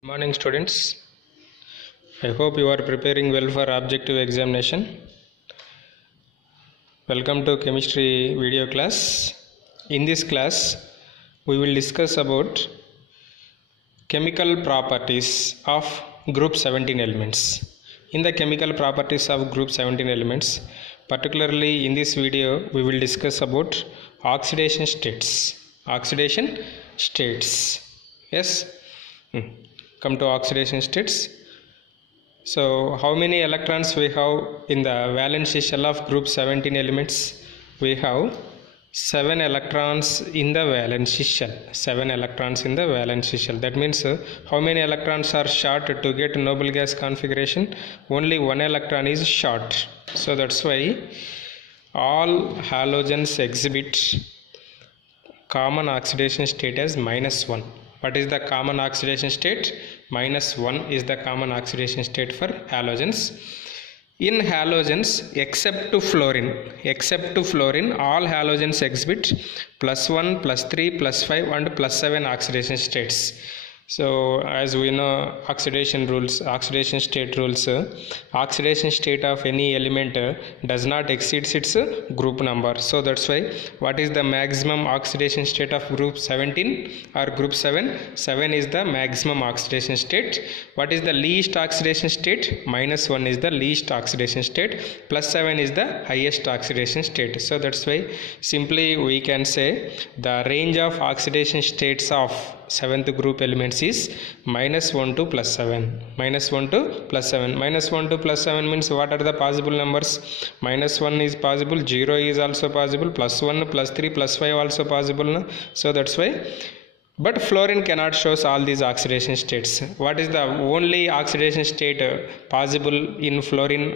Good morning, students. I hope you are preparing well for objective examination. Welcome to chemistry video class. In this class, we will discuss about chemical properties of group 17 elements. In the chemical properties of group 17 elements, particularly in this video, we will discuss about oxidation states. Oxidation states. Yes. Come to oxidation states. So how many electrons we have in the valence shell of group 17 elements? We have 7 electrons in the valence shell. 7 electrons in the valence shell. That means how many electrons are short to get noble gas configuration? Only 1 electron is short. So that's why all halogens exhibit common oxidation state as -1. What is the common oxidation state? -1 is the common oxidation state for halogens. In halogens, except to fluorine, all halogens exhibit +1, +3, +5 and +7 oxidation states. So as we know, oxidation state rules, oxidation state of any element does not exceed its group number. So that's why what is the maximum oxidation state of group 17 or group 7? 7 is the maximum oxidation state. What is the least oxidation state? -1 is the least oxidation state. +7 is the highest oxidation state. So that's why simply we can say the range of oxidation states of 7th group elements is -1 to +7. -1 to +7. -1 to +7 means what are the possible numbers? -1 is possible, 0 is also possible, +1, +3, +5 also possible. No? So that's why. But fluorine cannot show all these oxidation states. What is the only oxidation state possible in fluorine?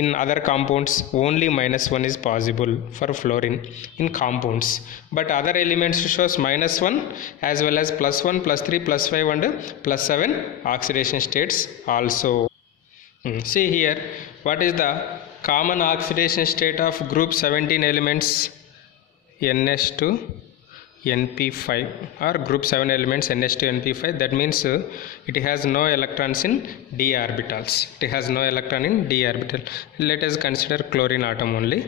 In other compounds, only -1 is possible for fluorine in compounds. But other elements shows -1 as well as +1, +3, +5 and +7 oxidation states also. See here, what is the common oxidation state of group 17 elements? NH2 NP5 or group 7 elements NH2 NP5. That means it has no electrons in d orbitals. It has no electron in d orbital. Let us consider chlorine atom only.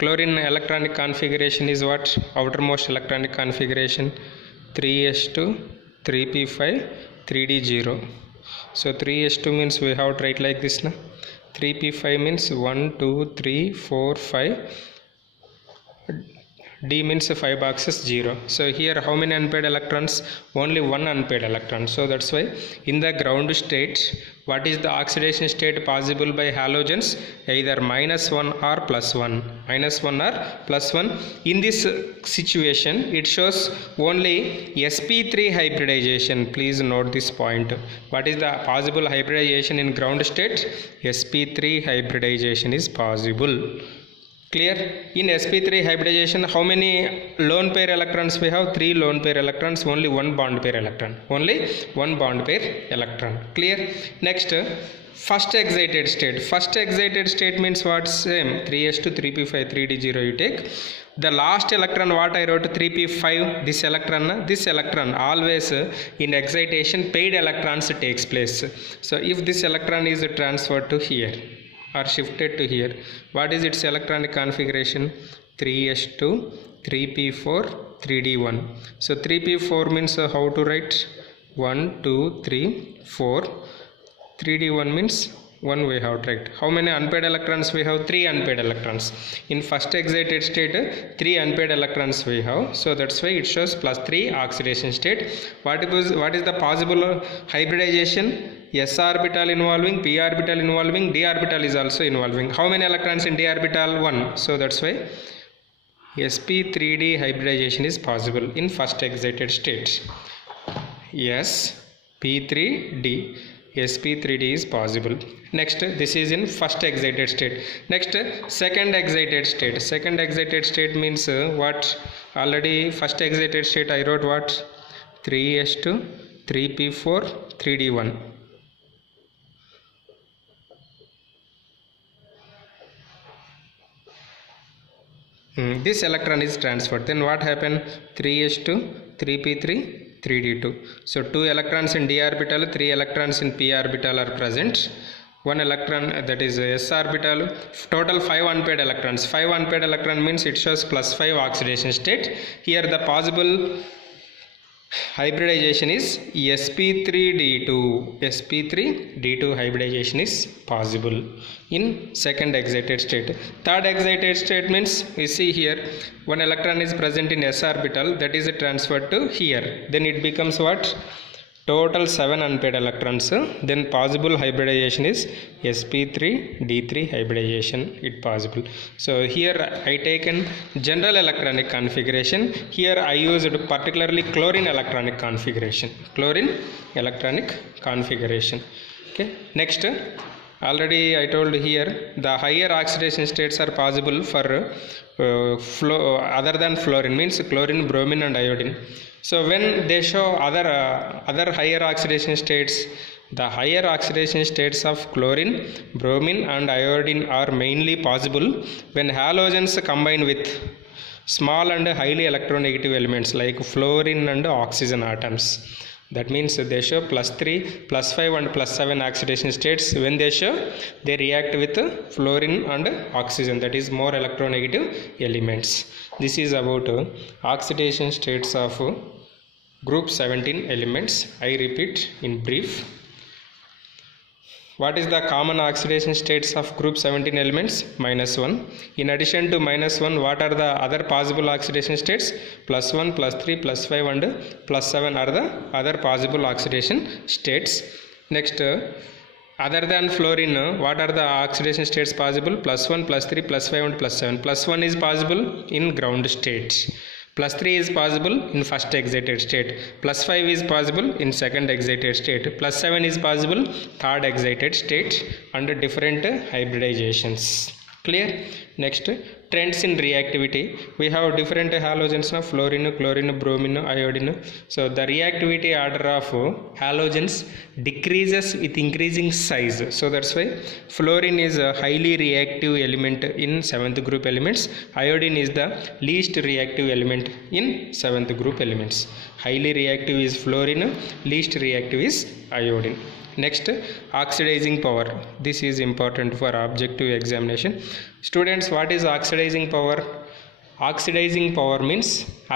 Chlorine electronic configuration is what? Outermost electronic configuration 3s2 3p5 3d0. So 3s2 means we have to write like this. Na? 3p5 means 1 2 3 4 5. D means 5 boxes 0. So here how many unpaired electrons? Only 1 unpaired electron. So that's why in the ground state, what is the oxidation state possible by halogens? Either -1 or +1. -1 or +1. In this situation, it shows only sp3 hybridization. Please note this point. What is the possible hybridization in ground state? sp3 hybridization is possible. Clear? In sp3 hybridization, how many lone pair electrons we have? 3 lone pair electrons, only 1 bond pair electron. Only 1 bond pair electron. Clear? Next, first excited state. First excited state means what? Same. 3s2 3p5 3d0 you take. The last electron, what I wrote, 3p5, this electron always in excitation paired electrons takes place. So if this electron is transferred to here or shifted to here, what is its electronic configuration? 3s2 3p4 3d1. So 3p4 means how to write? 1 2 3 4. 3d1 means 1 we have to write. How many unpaired electrons we have? 3 unpaired electrons. In first excited state, 3 unpaired electrons we have. So that's why it shows +3 oxidation state. What is the possible hybridization? S orbital involving, p orbital involving, d orbital is also involving. How many electrons in d orbital? 1. So that's why sp3d hybridization is possible in first excited state. Yes, p3d. sp3d is possible. Next, this is in first excited state. Next, second excited state. Second excited state means what? Already first excited state I wrote what? 3s2 3p4 3d1. This electron is transferred. Then what happened? 3s2 3p3 3d2. So 2 electrons in d orbital, 3 electrons in p orbital are present. 1 electron, that is s orbital, total 5 unpaired electrons. 5 unpaired electron means it shows +5 oxidation state. Here the possible hybridization is sp3d2. sp3d2 hybridization is possible in second excited state. Third excited state means you see here one electron is present in s orbital, that is transferred to here. Then it becomes what? Total 7 unpaired electrons. Then possible hybridization is sp3d3 hybridization it possible. So here I taken general electronic configuration. Here I used particularly chlorine electronic configuration. Chlorine electronic configuration. Okay. Next, already I told here the higher oxidation states are possible for other than fluorine, means chlorine, bromine and iodine. So when they show other higher oxidation states, the higher oxidation states of chlorine, bromine and iodine are mainly possible when halogens combine with small and highly electronegative elements like fluorine and oxygen atoms. That means they show +3, +5 and +7 oxidation states. When they show, they react with fluorine and oxygen, that is more electronegative elements. This is about oxidation states of group 17 elements. I repeat in brief. What is the common oxidation states of group 17 elements? -1. In addition to -1, what are the other possible oxidation states? +1, +3, +5 and +7 are the other possible oxidation states. Next, other than fluorine, what are the oxidation states possible? +1, +3, +5 and +7. +1 is possible in ground state. +3 is possible in first excited state. +5 is possible in second excited state. +7 is possible third excited state under different hybridizations. Clear? Next, trends in reactivity. We have different halogens of fluorine, chlorine, bromine, iodine. So the reactivity order of halogens decreases with increasing size. So that's why fluorine is a highly reactive element in 7th group elements. Iodine is the least reactive element in 7th group elements. Highly reactive is fluorine, least reactive is iodine. Next, oxidizing power. This is important for objective examination. Students, what is oxidizing power? Oxidizing power means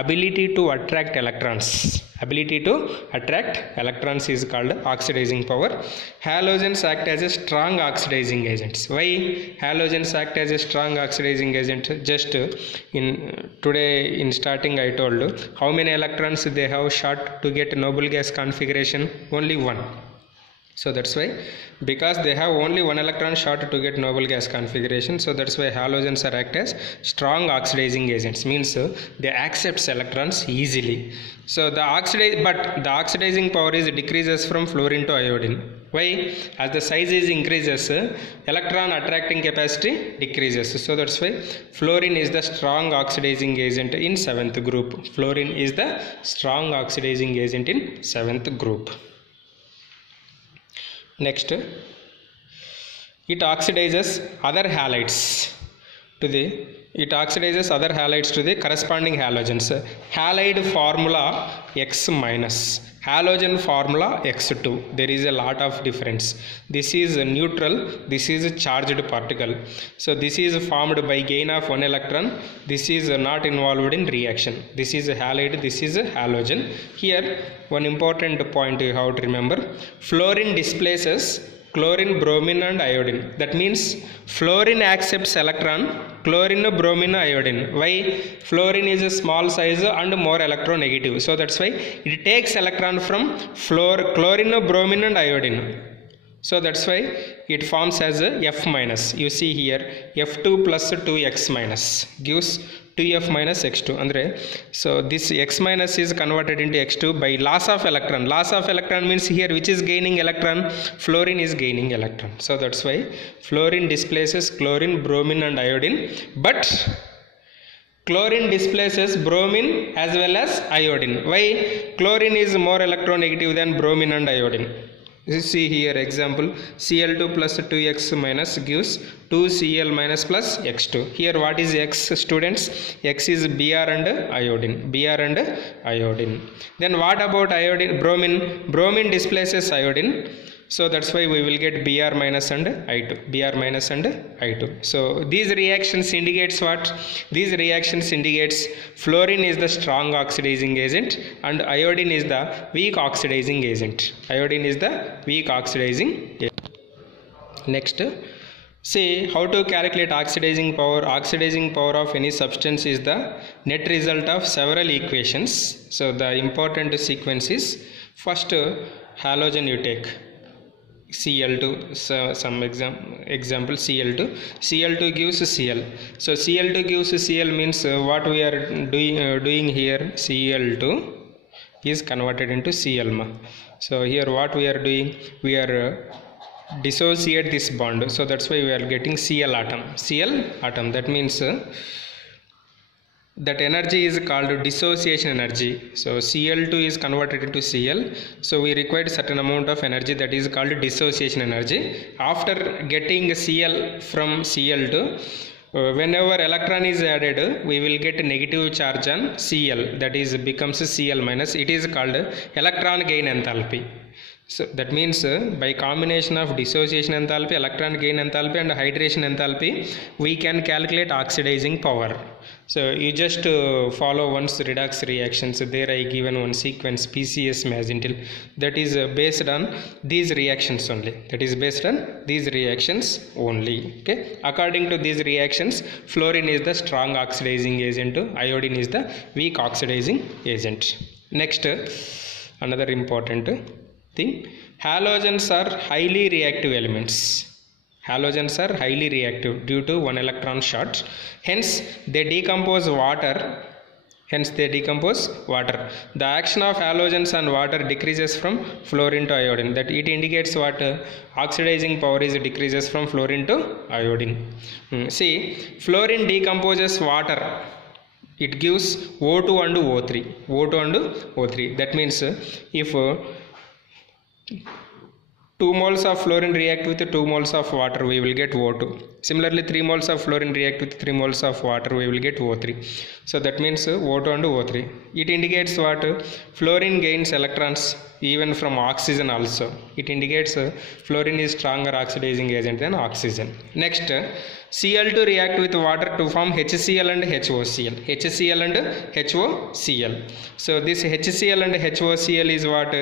ability to attract electrons. Ability to attract electrons is called oxidizing power. Halogens act as a strong oxidizing agents. Why halogens act as a strong oxidizing agent? Just today in starting I told how many electrons they have shot to get noble gas configuration? Only 1. So that's why, because they have only 1 electron shot to get noble gas configuration, so that's why halogens are act as strong oxidizing agents, means they accept electrons easily. So the oxidizing power is decreases from fluorine to iodine. Why? As the size is increases, electron attracting capacity decreases. So that's why fluorine is the strong oxidizing agent in 7th group. Fluorine is the strong oxidizing agent in 7th group. Next, it oxidizes other halides to the corresponding halogens. Halide formula X minus, halogen formula X2. There is a lot of difference. This is neutral, this is a charged particle. So this is formed by gain of 1 electron. This is not involved in reaction. This is a halide, this is a halogen. Here one important point you have to remember. Fluorine displaces chlorine, bromine and iodine. That means fluorine accepts electron, chlorine, bromine, iodine. Why? Fluorine is a small size and more electronegative. So that's why it takes electron from chlorine, bromine and iodine. So that's why it forms as a F minus. You see here F2 plus 2X minus gives 2F minus X2. Andre, so this X minus is converted into X2 by loss of electron. Loss of electron means here which is gaining electron? Fluorine is gaining electron. So that's why fluorine displaces chlorine, bromine and iodine. But chlorine displaces bromine as well as iodine. Why? Chlorine is more electronegative than bromine and iodine. See here example, Cl2 plus 2x minus gives 2Cl minus plus x2. Here what is x, students? X is Br and iodine. Br and iodine. Then what about iodine? Bromine. Bromine displaces iodine. So that's why we will get Br minus and I2. Br minus and I2. So these reactions indicates what? These reactions indicates fluorine is the strong oxidizing agent and iodine is the weak oxidizing agent. Iodine is the weak oxidizing agent. Next, see how to calculate oxidizing power. Oxidizing power of any substance is the net result of several equations. So the important sequence is first halogen you take. Cl2, so some example Cl2 gives Cl. So Cl2 gives Cl means what we are doing here, Cl2 is converted into Cl. So here what we are doing, we are dissociate this bond. So that's why we are getting Cl atom. That means that energy is called dissociation energy. So Cl2 is converted into Cl. So we required certain amount of energy, that is called dissociation energy. After getting Cl from Cl2, whenever electron is added, we will get negative charge on Cl. That is becomes Cl minus. It is called electron gain enthalpy. So that means by combination of dissociation enthalpy, electron gain enthalpy and hydration enthalpy, we can calculate oxidizing power. So you just follow once redox reactions. There I given one sequence PCS Magentil, that is based on these reactions only. Okay. According to these reactions, fluorine is the strong oxidizing agent, iodine is the weak oxidizing agent. Next, another important thing, halogens are highly reactive elements. Halogens are highly reactive due to one electron short. Hence they decompose water. The action of halogens on water decreases from fluorine to iodine. That it indicates what oxidizing power is decreases from fluorine to iodine. See, fluorine decomposes water. It gives O2 and O3. That means if 2 moles of fluorine react with 2 moles of water, we will get O2. Similarly, 3 moles of fluorine react with 3 moles of water, we will get O3. So that means O2 and O3. It indicates what? Fluorine gains electrons even from oxygen also. It indicates fluorine is stronger oxidizing agent than oxygen. Next, Cl2 react with water to form HCl and HOCl. So this HCl and HOCl is what?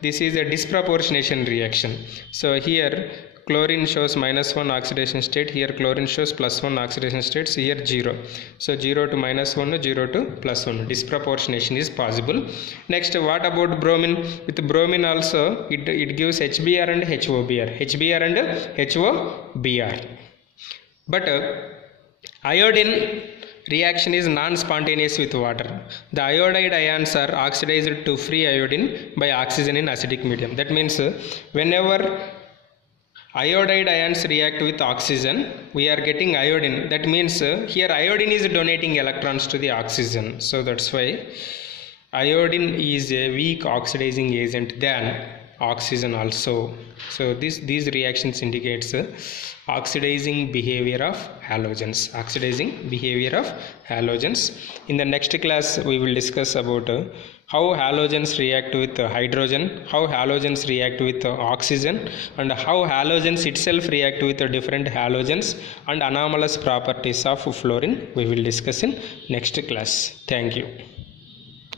This is a disproportionation reaction. So here chlorine shows -1 oxidation state, here chlorine shows +1 oxidation states, here 0. So 0 to -1, 0 to +1. Disproportionation is possible. Next, what about bromine? With bromine also it gives HBr and HOBr. But iodine reaction is non-spontaneous with water. The iodide ions are oxidized to free iodine by oxygen in acidic medium. That means whenever iodide ions react with oxygen, we are getting iodine. That means here iodine is donating electrons to the oxygen. So that's why iodine is a weak oxidizing agent than oxygen also. So these reactions indicates oxidizing behavior of halogens. In the next class we will discuss about how halogens react with hydrogen, how halogens react with oxygen, and how halogens itself react with different halogens and anomalous properties of fluorine. We will discuss in next class. Thank you.